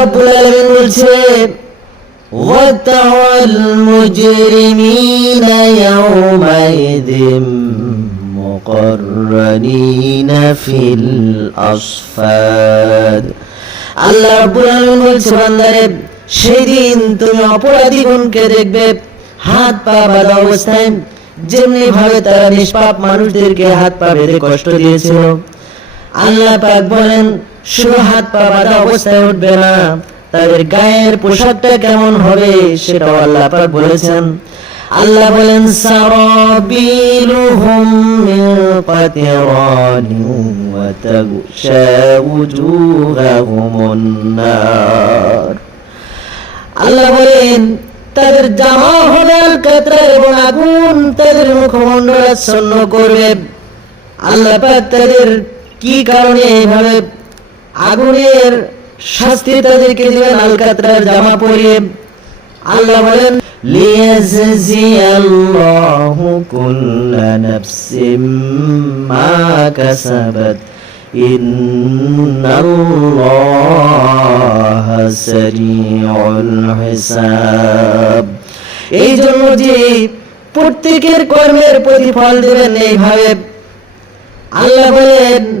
রাব্বুল আলামিন বলছে وترى المجرمين يومئذ مقرنين في الأصفاد আল্লাহ রাব্বুল আলামিন বলছে বান্দারে সেদিন তুমি অপরাধীগণকে দেখবে হাত পা বাঁধা অবস্থায় যেমনি ভাবে তারা নিষ্পাপ মানুষদেরকে হাত পা বেঁধে কষ্ট দিয়েছিল আল্লাহ পাক বলেন শুধু হাত পা বাঁধা অবস্থায় উঠবে না, তাদের গায়ের পোশাকটা কেমন হবে সেটাও আল্লাহ পাক বলেছেন। আল্লাহ বলেন, সারাবিলুহুম মিন কাতিরান ওয়া তাগশা নার। আল্লাহ বলেন, তাদের জামা হবে আল কাতরা এবং আগুন তাদের মুখমণ্ডল আচ্ছন্ন করবে। আল্লাহ পাক তাদের কি কারণে এইভাবে আগুনের শাস্তি তাদেরকে দিবেন আল কাতরার জামা পরিয়ে। আল্লাহ বলেন লিয়াজজি আল্লাহু কুল্লা নাফসিম মা কাসাবাত। সারিউল হিসাব। এই জন্য যে প্রত্যেকের কর্মের প্রতিফল দেবেন এইভাবে। আল্লাহ বলেন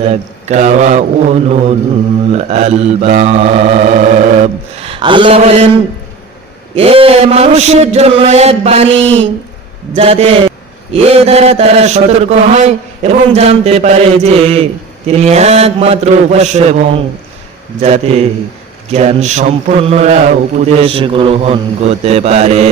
وليذكر أولو الألباب আল্লাহ বলেন এ মানুষের জন্য এক বাণী যাতে এ দ্বারা তারা সতর্ক হয় এবং জানতে পারে যে তিনি একমাত্র উপাস্য এবং যাতে জ্ঞান সম্পন্নরা উপদেশ গ্রহণ করতে পারে